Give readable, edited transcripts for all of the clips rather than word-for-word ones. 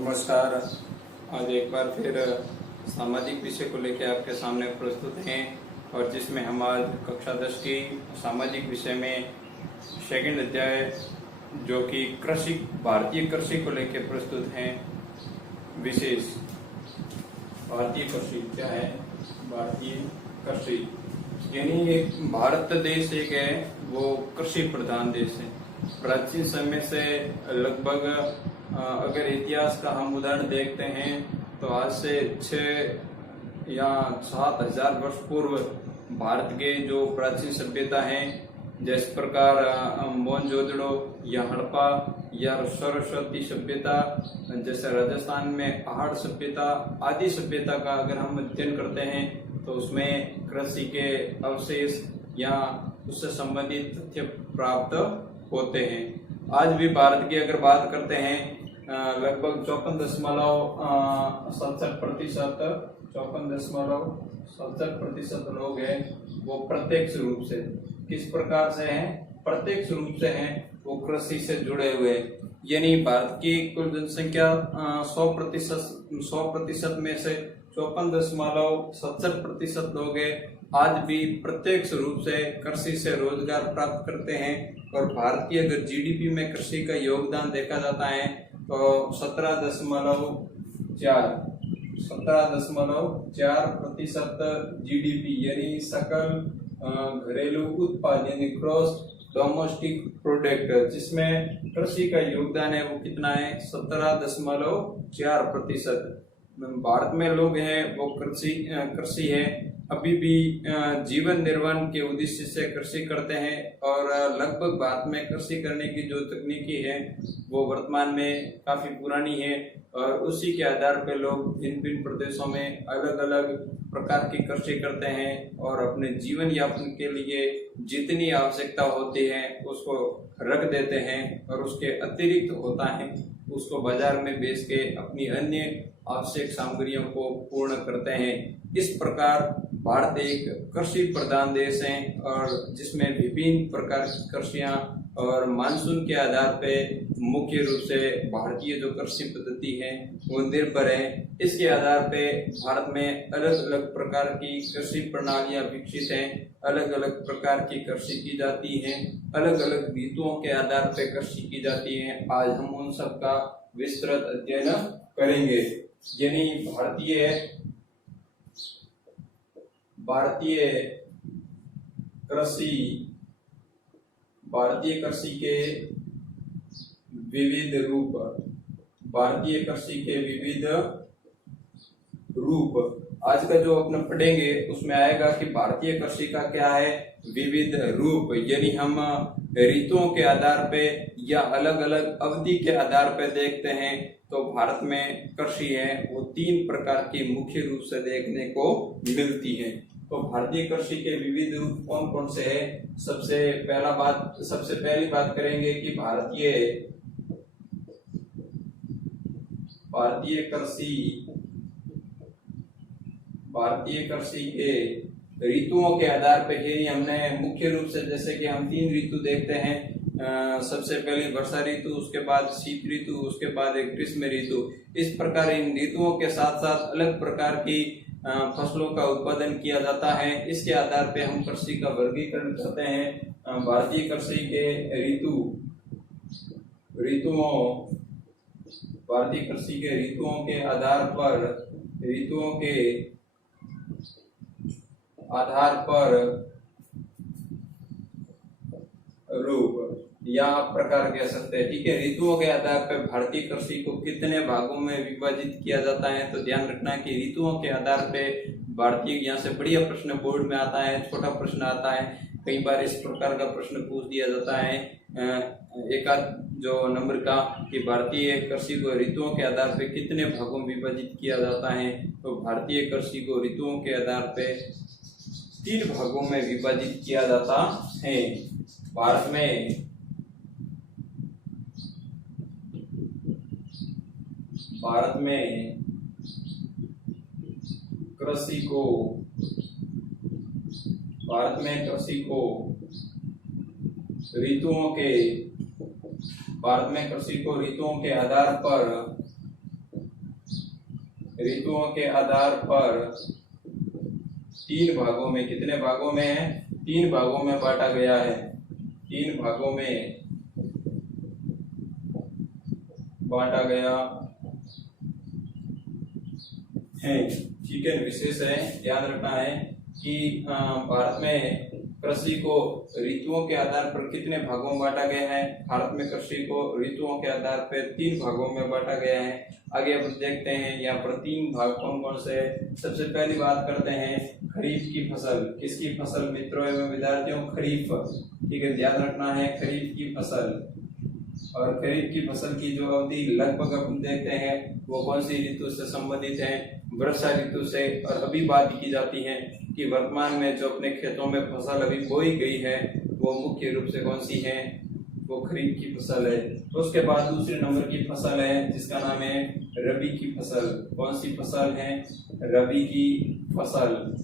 नमस्कार। आज एक बार फिर सामाजिक विषय को लेकर आपके सामने प्रस्तुत हैं और जिसमें हम आज कक्षा 10 की सामाजिक विषय में सेकंड अध्याय जो कि कृषि भारतीय कृषि को लेकर प्रस्तुत हैं। विशेष भारतीय कृषि क्या है? भारतीय कृषि यानी एक भारत देश एक है वो कृषि प्रधान देश है। प्राचीन समय से लगभग अगर इतिहास का हम उदाहरण देखते हैं तो आज से 6 या 7 हजार वर्ष पूर्व भारत के जो प्राचीन सभ्यता हैं, जिस प्रकार मोहनजोदड़ो या हड़प्पा या सरस्वती सभ्यता, जैसे राजस्थान में पहाड़ सभ्यता आदि सभ्यता का अगर हम अध्ययन करते हैं तो उसमें कृषि के अवशेष या उससे संबंधित तथ्य प्राप्त होते हैं। आज भी भारत की अगर बात करते हैं लगभग 54.67% लोग हैं वो प्रत्यक्ष रूप से किस प्रकार से हैं? प्रत्यक्ष रूप से हैं वो कृषि से जुड़े हुए। यानी भारत की कुल जनसंख्या 100% में से 54.67% लोग हैं आज भी प्रत्यक्ष रूप से कृषि से रोजगार प्राप्त करते हैं। और भारत की अगर जीडीपी में कृषि का योगदान देखा जाता है तो 17.4% जीडीपी यानी सकल घरेलू उत्पाद यानी ग्रॉस डोमेस्टिक प्रोडक्ट, जिसमें कृषि का योगदान है वो कितना है? 17.4%। भारत में लोग हैं वो कृषि है अभी भी जीवन निर्वाह के उद्देश्य से कृषि करते हैं। और लगभग भारत में कृषि करने की जो तकनीकी है वो वर्तमान में काफी पुरानी है और उसी के आधार पर लोग भिन्न भिन्न प्रदेशों में अलग अलग प्रकार की कृषि करते हैं और अपने जीवन यापन के लिए जितनी आवश्यकता होती है उसको रख देते हैं और उसके अतिरिक्त होता है उसको बाजार में बेच के अपनी अन्य आवश्यक सामग्रियों को पूर्ण करते हैं। इस प्रकार भारत एक कृषि प्रधान देश है और जिसमें विभिन्न प्रकार की कृषियां और मानसून के आधार पे मुख्य रूप से भारतीय जो कृषि पद्धति है वो निर्भर है। इसके आधार पे भारत में अलग अलग प्रकार की कृषि प्रणालियां विकसित हैं, अलग अलग प्रकार की कृषि की जाती है, अलग अलग ऋतुओं के आधार पे कृषि की जाती है। आज हम उन सब का विस्तृत अध्ययन करेंगे। यानी भारतीय कृषि के विविध रूप आज का जो अपने पढ़ेंगे उसमें आएगा कि भारतीय कृषि का क्या है? विविध रूप। यानी हम ऋतुओं के आधार पे या अलग अलग अवधि के आधार पे देखते हैं तो भारत में कृषि है वो 3 प्रकार की मुख्य रूप से देखने को मिलती है। तो भारतीय कृषि के विविध रूप कौन कौन से हैं? सबसे पहली बात करेंगे कि भारतीय कृषि के ऋतुओं के आधार पे ही हमने मुख्य रूप से जैसे कि हम 3 ऋतु देखते हैं। सबसे पहले वर्षा ऋतु, उसके बाद शीत ऋतु, उसके बाद एक ग्रीष्म ऋतु। इस प्रकार इन ऋतुओं के साथ साथ अलग प्रकार की फसलों का उत्पादन किया जाता है। इसके आधार पे हम कृषि का वर्गीकरण करते हैं। भारतीय कृषि के ऋतुओं के आधार पर रूप या प्रकार कह सकते हैं। ठीक है, ऋतुओं के आधार पर भारतीय कृषि को कितने भागों में विभाजित किया जाता है तो ध्यान रखना कि ऋतुओं के आधार पे भारतीय, यहाँ से बढ़िया प्रश्न बोर्ड में आता है, छोटा प्रश्न आता है, कई बार इस प्रकार का प्रश्न पूछ दिया जाता है एक आध जो नंबर का कि भारतीय कृषि को ऋतुओं के आधार पे कितने भागों में विभाजित किया जाता है। तो भारतीय कृषि को ऋतुओं के आधार पे 3 भागों में विभाजित किया जाता है। भारत में कृषि को ऋतुओं के आधार पर ऋतुओं के आधार पर 3 भागों में, कितने भागों में है? 3 भागों में बांटा गया है। 3 भागों में बांटा गया है। ठीक है, विशेष है, ध्यान रखना है कि भारत में कृषि को ऋतुओं के आधार पर कितने भागों में बांटा गया है? भारत में कृषि को ऋतुओं के आधार पर 3 भागों में बांटा गया है। आगे अब देखते हैं यहाँ पर 3 भाग कौन कौन से है। सबसे पहली बात करते हैं खरीफ की फसल। किसकी फसल मित्रों एवं विद्यार्थियों? खरीफ। ठीक है, ध्यान रखना है, खरीफ की फसल। और खरीफ की फसल की जो अवधि लगभग अपन देखते हैं वो कौन सी ऋतु से संबंधित है? वर्षा ऋतु से। और अभी बात की जाती है कि वर्तमान में जो अपने खेतों में फसल अभी बोई गई है वो मुख्य रूप से कौन सी है? वो खरीफ की फसल है। तो उसके बाद दूसरे नंबर की फसल है जिसका नाम है रबी की फसल। कौन सी फसल है? रबी की फसल।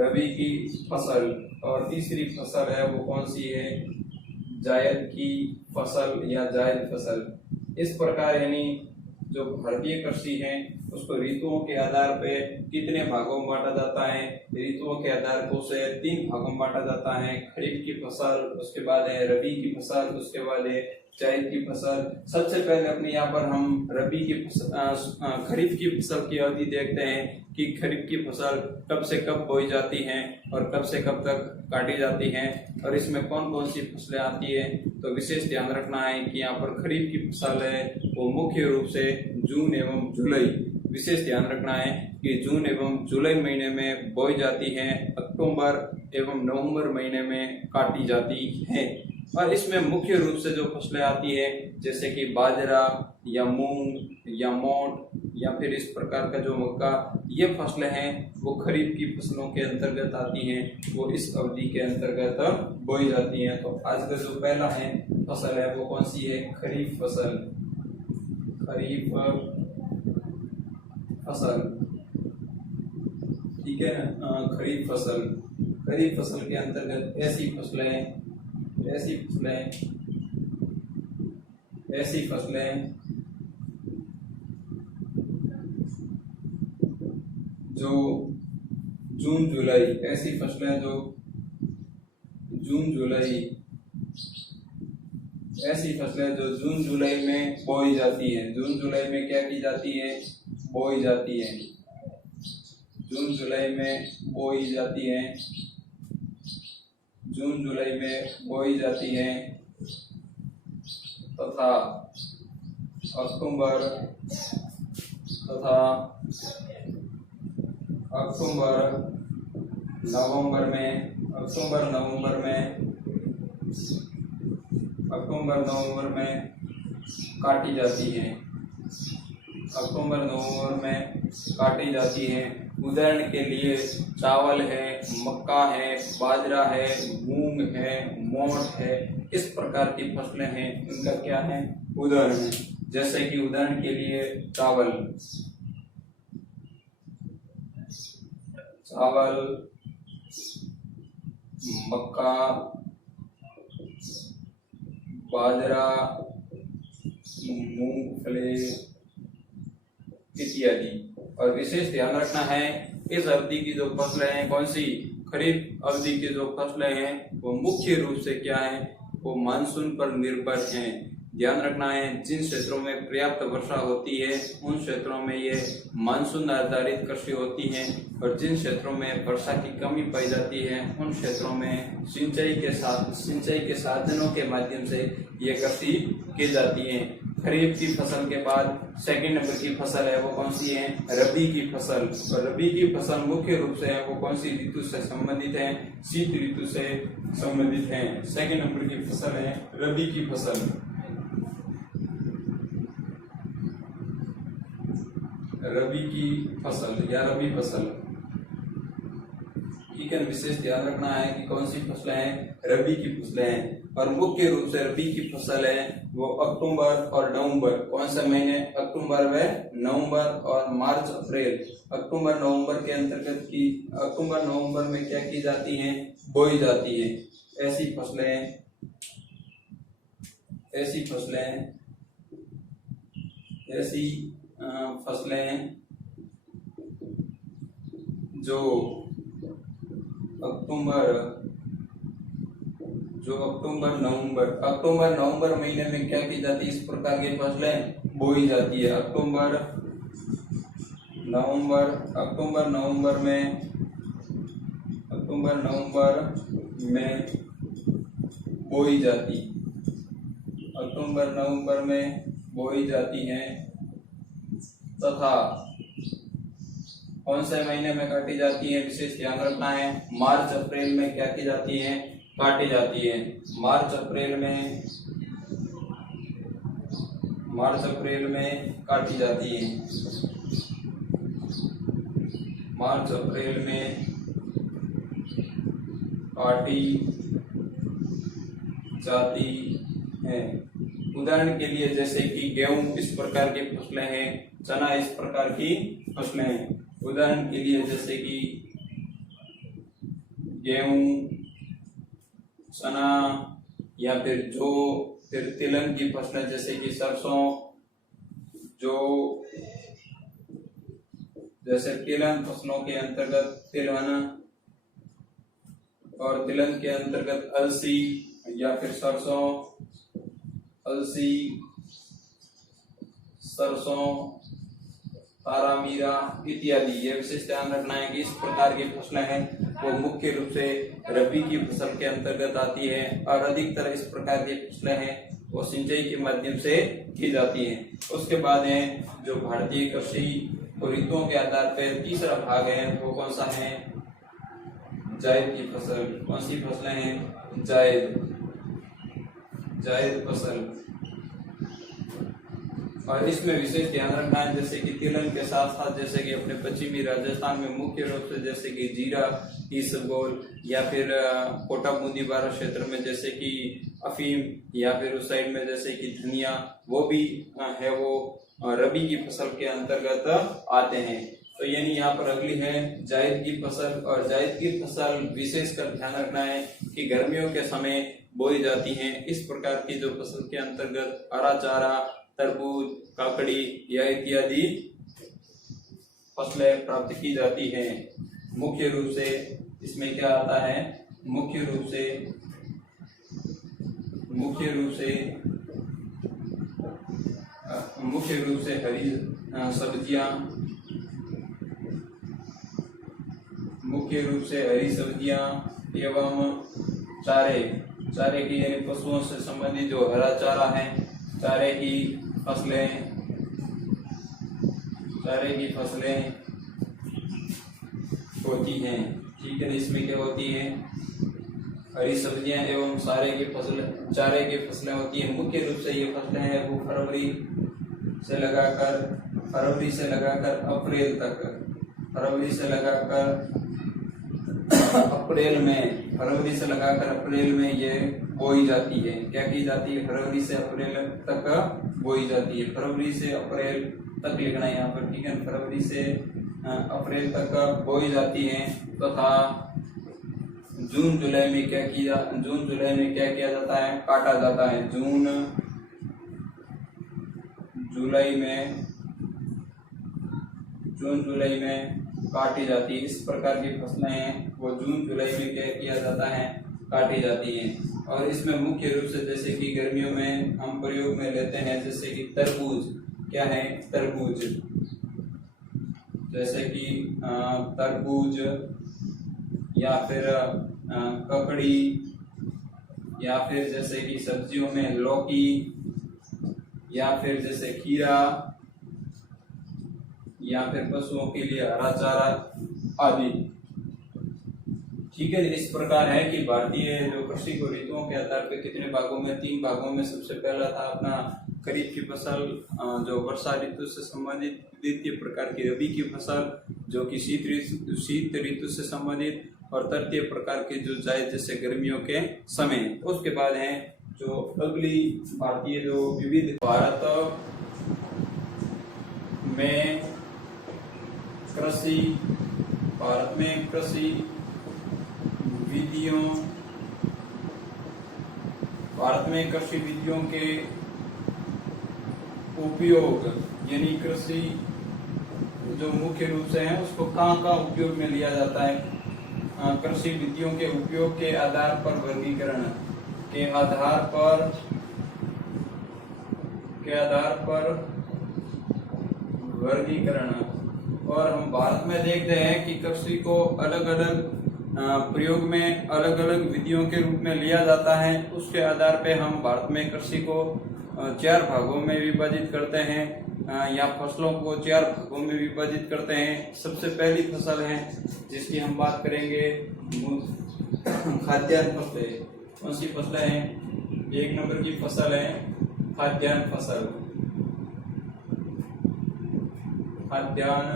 रबी की फसल। और तीसरी फसल है वो कौन सी है? जायद की फसल या जायद फसल। इस प्रकार यानी जो भारतीय कृषि है उसको ऋतुओं के आधार पे कितने भागों में बांटा जाता है? ऋतुओं के आधार पर उसे 3 भागों में बांटा जाता है। खरीफ की फसल, उसके बाद है रबी की फसल, उसके बाद है जायद की फसल। सबसे पहले अपने यहाँ पर हम रबी की फसल, खरीफ की फसल की अवधि देखते हैं कि खरीफ की फसल कब से कब बोई जाती है और कब से कब तक काटी जाती है और इसमें कौन कौन सी फसलें आती है। तो विशेष ध्यान रखना है कि यहाँ पर खरीफ की फसल है वो मुख्य रूप से जून एवं जुलाई। विशेष ध्यान रखना है कि जून एवं जुलाई महीने में बोई जाती है, अक्टूबर एवं नवंबर महीने में काटी जाती है। और इसमें मुख्य रूप से जो फसलें आती है जैसे कि बाजरा या मूंग या मोट या फिर इस प्रकार का जो मक्का, ये फसलें हैं वो खरीफ की फसलों के अंतर्गत आती हैं, वो इस अवधि के अंतर्गत बोई जाती हैं। तो आज का जो पहला है फसल है वो कौन सी है? खरीफ फसल। खरीफ फसल, ठीक है ना? खरीफ फसल। खरीफ फसल के अंतर्गत ऐसी फसलें जो जून जुलाई, ऐसी फसलें जो जून जुलाई में बोई जाती है। जून जुलाई में क्या की जाती है? बोई जाती है। जून जुलाई में बोई जाती है। जून जुलाई में बोई जाती है तथा अक्टूबर नवंबर में काटी जाती है। अक्टूबर नवंबर में काटी जाती है। उदाहरण के लिए चावल है, मक्का है, बाजरा है, मूंग है, मोट है, इस प्रकार की फसलें हैं, उनका क्या है? उदाहरण है। जैसे कि उदाहरण के लिए चावल, मक्का, बाजरा, मूंगफली इत्यादि। और विशेष ध्यान रखना है इस अवधि की जो फसलें हैं, कौन सी? खरीफ अवधि की जो फसलें हैं वो मुख्य रूप से क्या है? वो मानसून पर निर्भर हैं। ध्यान रखना है जिन क्षेत्रों में पर्याप्त वर्षा होती है उन क्षेत्रों में ये मानसून आधारित कृषि होती है और जिन क्षेत्रों में वर्षा की कमी पाई जाती है उन क्षेत्रों में सिंचाई के साधनों के माध्यम से ये कृषि की जाती है। खरीफ की फसल के बाद सेकंड नंबर की फसल है वो कौन सी है? रबी की फसल। और रबी की फसल मुख्य रूप से है वो कौन सी ऋतु से संबंधित है? शीत ऋतु से संबंधित है। सेकंड नंबर की फसल है रबी की फसल। रबी की फसल या रबी फसल, ठीक है। विशेष ध्यान रखना है कि कौन सी फसलें हैं? रबी की फसलें हैं। और मुख्य रूप से रबी की फसल है वो अक्टूबर और नवंबर, कौन से महीने? अक्टूबर व नवंबर और मार्च अप्रैल। अक्टूबर नवंबर के अंतर्गत की अक्टूबर नवंबर में क्या की जाती हैं? बोई जाती है। ऐसी फसलें जो अक्टूबर नवंबर महीने में क्या की जाती है, इस प्रकार की फसलें बोई जाती है। अक्टूबर नवंबर में बोई जाती, अक्टूबर नवंबर में बोई जाती हैं तथा कौन से महीने में काटी जाती है, विशेष ध्यान रखना है। मार्च अप्रैल में क्या की जाती है, काटी जाती है। मार्च अप्रैल में काटी जाती है। मार्च अप्रैल में काटी जाती है। उदाहरण के लिए जैसे कि गेहूं इस प्रकार की फसलें हैं, चना इस प्रकार की फसलें हैं। उदाहरण के लिए जैसे कि गेहूं, चना या फिर जौ, फिर तिलहन की फसलें जैसे कि सरसों, जो जैसे तिलहन फसलों के अंतर्गत तिलहन और तिलहन के अंतर्गत अलसी या फिर सरसों, अलसी, सरसों, तारामीरा इत्यादि। ये विशेष ध्यान रखना है कि इस प्रकार की फसलें हैं वो मुख्य रूप से रबी की फसल के अंतर्गत आती है और अधिकतर इस प्रकार की फसलें हैं वो सिंचाई के माध्यम से की जाती हैं। उसके बाद है जो भारतीय कृषि ऋतुओं के आधार पर तीसरा भाग है वो कौन सा है, जायद की फसल। कौन सी फसलें हैं, जायद फसल। और इसमें विशेष ध्यान रखना है जैसे कि तिलहन के साथ साथ जैसे कि अपने पश्चिमी राजस्थान में मुख्य रूप से जैसे कि जीरा, इसबगोल या फिर कोटा बूंदी बारा क्षेत्र में जैसे कि अफीम या फिर उस साइड में जैसे कि धनिया, वो भी है वो रबी की फसल के अंतर्गत आते हैं। तो यानी यहाँ पर अगली है जायद की फसल। और जायद की फसल विशेषकर ध्यान रखना है कि गर्मियों के समय बोई जाती हैं। इस प्रकार की जो फसल के अंतर्गत हरा चारा, तरबूज, काकड़ी या इत्यादि फसलें प्राप्त की जाती हैं। मुख्य रूप से इसमें क्या आता है, मुख्य रूप से हरी सब्जियां, मुख्य रूप से हरी सब्जियां एवं चारे की यानी पशुओं से संबंधित जो हरा चारा है, चारे की फसलें होती हैं। ठीक है, इसमें क्या होती है, हरी सब्जियां एवं चारे की फसलें होती हैं। मुख्य रूप से ये फसलें हैं वो फरवरी से लगाकर अप्रैल में ये बोई जाती है। क्या की जाती है, फरवरी से अप्रैल तक बोई जाती है। फरवरी से अप्रैल तक लिखना है यहाँ पर, ठीक है। फरवरी से अप्रैल तक बोई जाती है तथा जून जुलाई में क्या किया जाता है, काटा जाता है। जून जुलाई में काटी जाती है। इस प्रकार की फसलें हैं वो जून जुलाई में क्या किया जाता है, काटी जाती हैं। और इसमें मुख्य रूप से जैसे कि गर्मियों में हम प्रयोग में लेते हैं जैसे कि तरबूज, क्या है, तरबूज, जैसे कि तरबूज या फिर ककड़ी या फिर जैसे कि सब्जियों में लौकी या फिर जैसे खीरा या फिर पशुओं के लिए हरा चारा आदि। ठीक है, इस प्रकार है कि भारतीय जो कृषि को ऋतुओं के आधार पर कितने भागों में, 3 भागों में। सबसे पहला था अपना खरीफ की फसल जो वर्षा ऋतु से संबंधित, द्वितीय प्रकार की रबी की फसल जो कि शीत ऋतु से संबंधित, और तृतीय प्रकार के जो जायद जैसे गर्मियों के समय। उसके बाद है जो अगली भारतीय जो विविध भारत में कृषि विधियों के उपयोग यानी कृषि जो मुख्य रूप से हैं उसको कहाँ उपयोग में लिया जाता है। कृषि विधियों के उपयोग के आधार पर वर्गीकरण के आधार पर वर्गीकरण। और हम भारत में देखते हैं कि कृषि को अलग अलग प्रयोग में अलग अलग विधियों के रूप में लिया जाता है। उसके आधार पे हम भारत में कृषि को 4 भागों में विभाजित करते हैं, या फसलों को 4 भागों में विभाजित करते हैं। सबसे पहली फसल है जिसकी हम बात करेंगे खाद्यान्न फसलें। कौन सी फसलें हैं? 1 नंबर की फसल है खाद्यान्न फसल। खाद्यान्न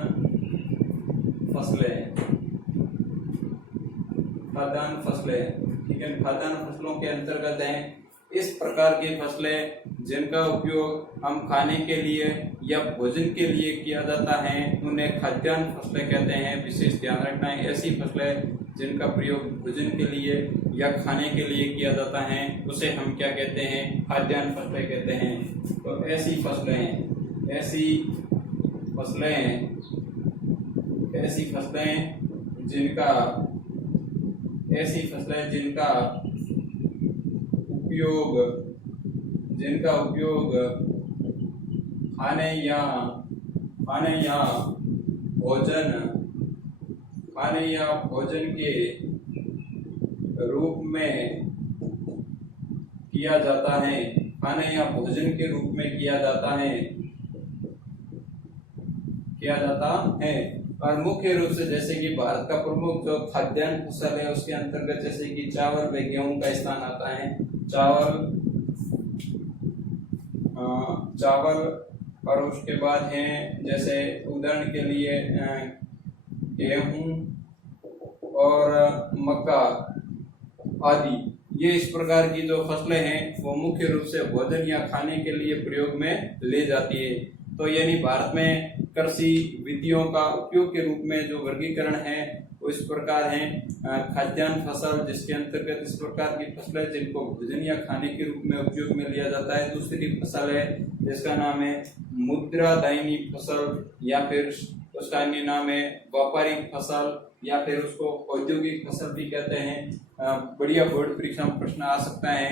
फसलें, ठीक है। खाद्यान्न फसलों के अंतर्गत हैं इस प्रकार की फसलें जिनका उपयोग हम खाने के लिए या भोजन के लिए किया जाता है, उन्हें खाद्यान्न फसलें कहते हैं। विशेष ध्यान रखना है, ऐसी फसलें जिनका प्रयोग भोजन के लिए या खाने के लिए किया जाता है उसे हम क्या कहते हैं? खाद्यान्न फसलें कहते हैं। तो ऐसी फसलें जिनका उपयोग खाने या भोजन के रूप में किया जाता है। और मुख्य रूप से जैसे कि भारत का प्रमुख जो खाद्यान्न फसल है उसके अंतर्गत जैसे कि चावल व गेहूं का स्थान आता है। चावल और उसके बाद है जैसे उदाहरण के लिए गेहूं और मक्का आदि। ये इस प्रकार की जो फसलें हैं वो मुख्य रूप से भोजन या खाने के लिए प्रयोग में ले जाती है। तो यानी भारत में कृषि विधियों का उपयोग के रूप में जो वर्गीकरण है वो इस प्रकार है। खाद्यान्न फसल जिसके अंतर्गत इस प्रकार की फसलें जिनको भोजन या खाने के रूप में उपयोग में लिया जाता है। दूसरी फसल है जिसका नाम है मुद्रादायनी फसल, या फिर उसका अन्य नाम है व्यापारिक फसल, या फिर उसको औद्योगिक फसल भी कहते हैं। बढ़िया बोर्ड परीक्षा में प्रश्न आ सकता है,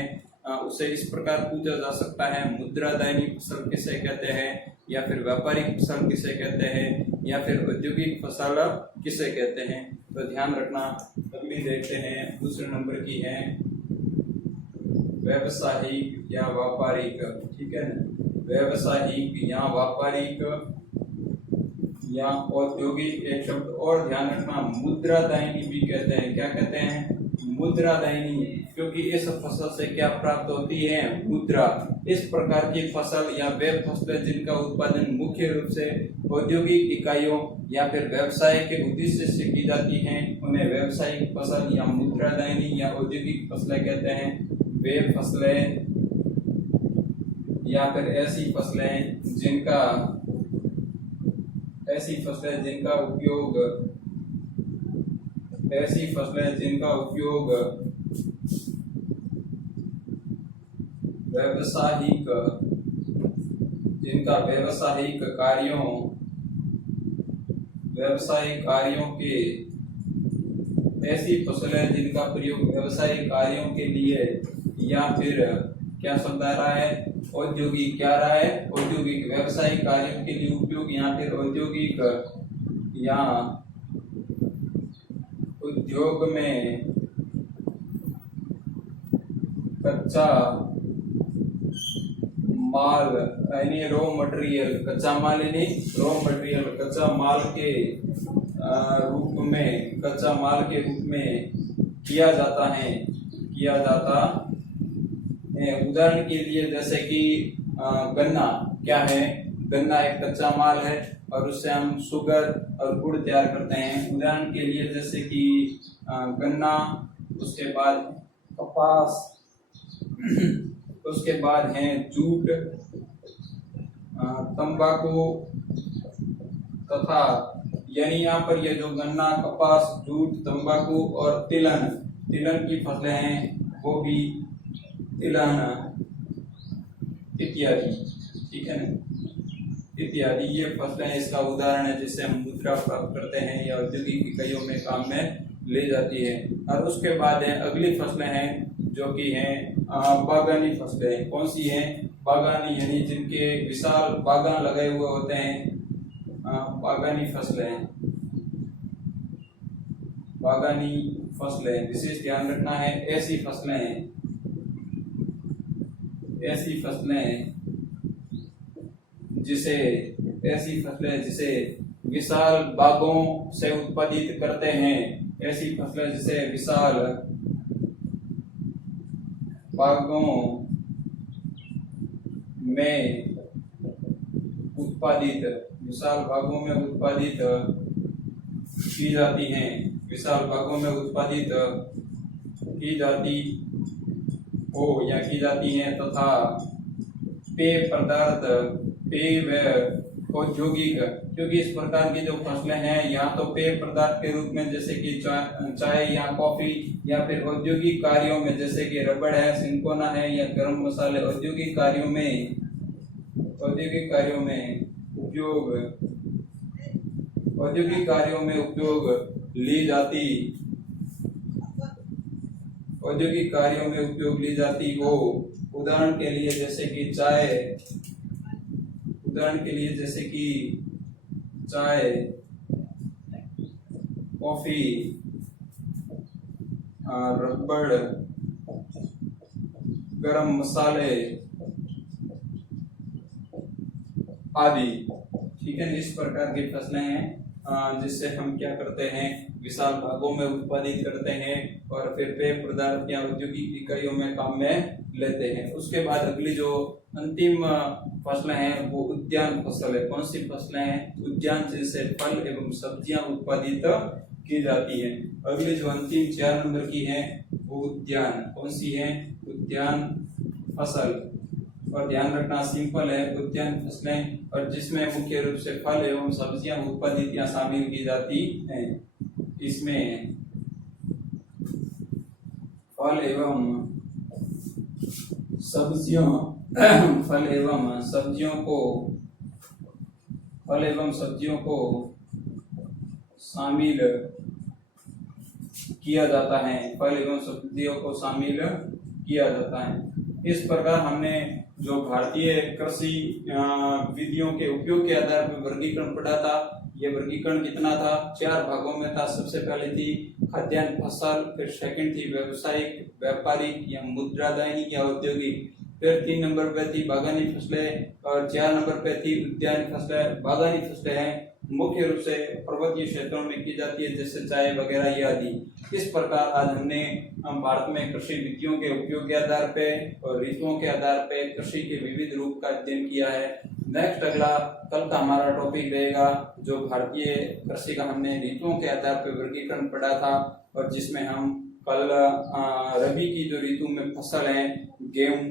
उसे इस प्रकार पूछा जा सकता है, मुद्रादायनी फसल किसे कहते हैं, या फिर व्यापारिक फसल किसे कहते हैं, या फिर औद्योगिक फसल किसे कहते हैं। तो ध्यान रखना। अगली देखते हैं, दूसरे नंबर की है व्यवसायिक या व्यापारिक, ठीक है ना। व्यवसायिक या व्यापारिक या औद्योगिक, एक शब्द और ध्यान रखना, मुद्रादायनी भी कहते हैं। क्या कहते हैं? मुद्रादायनी, क्योंकि इस फसल से क्या प्राप्त होती है? मुद्रा। इस प्रकार की फसल या वे फसलें जिनका उत्पादन मुख्य रूप से औद्योगिक इकाइयों या फिर व्यवसाय के उद्देश्य से की जाती हैं उन्हें व्यवसायिक फसल या मुद्रादायनी या औद्योगिक फसलें कहते हैं। वे फसलें या फिर ऐसी फसलें जिनका उपयोग व्यावसायिक कार्यों के लिए या फिर क्या शब्द आ रहा है? औद्योगिक। क्या रहा है? औद्योगिक। व्यावसायिक कार्यों के लिए उपयोग या फिर औद्योगिक या उद्योग में कच्चा माल यानी रॉ मटेरियल, कच्चा माल यानी रॉ मटेरियल, कच्चा माल के रूप में किया जाता है। उदाहरण के लिए जैसे कि गन्ना क्या है? गन्ना एक कच्चा माल है और उससे हम शुगर और गुड़ तैयार करते हैं। उदाहरण के लिए जैसे कि गन्ना, उसके बाद कपास, उसके बाद है जूट, तंबाकू तथा यानी यहाँ पर ये जो गन्ना, कपास, जूट, तंबाकू और तिलहन की फसलें हैं वो भी तिलहन इत्यादि, ठीक है ना, इत्यादि ये फसलें इसका उदाहरण है, जिससे हम मुद्रा प्राप्त करते हैं या औद्योगिक इकाइयों में काम में ले जाती है। और उसके बाद है अगली फसलें हैं जो कि हैं बागानी फसलें। कौन सी हैं? बागानी, यानी जिनके विशाल बागान लगे हुए होते हैं, बागानी फसलें। बागानी फसलें विशेष ध्यान रखना है, ऐसी फसलें हैं, ऐसी फसलें जिसे विशाल बागों से उत्पादित करते हैं, ऐसी फसलें जिसे विशाल बागों में उत्पादित की जाती हैं, विशाल बागों में उत्पादित की जाती हो या की जाती हैं, तथा पेय पदार्थ, पेय व औद्योगिक, क्योंकि इस प्रकार की जो फसलें हैं यहाँ तो पेय पदार्थ के रूप में जैसे कि चाय या कॉफी, या फिर औद्योगिक कार्यों में जैसे कि रबड़ है, सिंकोना है या गरम मसाले, औद्योगिक कार्यों में उपयोग ली जाती हो। उदाहरण के लिए जैसे कि चाय, कॉफी, रबड़, गरम मसाले आदि। ठीक है, इस प्रकार की फसलें हैं जिससे हम क्या करते हैं, विशाल भागों में उत्पादित करते हैं और फिर पेय पदार्थ या औद्योगिक इकाइयों में काम में लेते हैं। उसके बाद अगली जो अंतिम फसलें हैं वो उद्यान फसल है। कौन सी फसलें हैं? उद्यान, जिससे फल एवं सब्जियां उत्पादित की जाती है। अगली जो अंतिम 4 नंबर की है वो उद्यान। कौन सी है? उद्यान फसल। और ध्यान रखना सिंपल है, उद्यान फसलें, और जिसमें मुख्य रूप से फल एवं सब्जियां उत्पादित या शामिल की जाती हैं। इसमें फल एवं सब्जियों को शामिल किया जाता है। इस प्रकार हमने जो भारतीय कृषि विधियों के उपयोग के आधार पर वर्गीकरण पढ़ा था। ये वर्गीकरण कितना था? 4 भागों में था। सबसे पहले थी खाद्यान्न फसल, फिर सेकंड थी व्यावसायिक, व्यापारिक या मुद्रादायनी या औद्योगिक, फिर 3 नंबर पे थी बागानी फसलें और 4 नंबर पे थी उद्यान फसलें। बागानी फसलें हैं मुख्य रूप से पर्वतीय क्षेत्रों में की जाती है, जैसे चाय वगैरह ये आदि। इस प्रकार आज हमने भारत में कृषि विधियों के उपयोग के आधार पे और ऋतुओं के आधार पे कृषि के विविध रूप का अध्ययन किया है। नेक्स्ट अगला कल का हमारा टॉपिक रहेगा जो भारतीय कृषि का हमने ऋतुओं के आधार पर वर्गीकरण पढ़ा था, और जिसमें हम कल रबी की जो ऋतु में फसल है गेहूं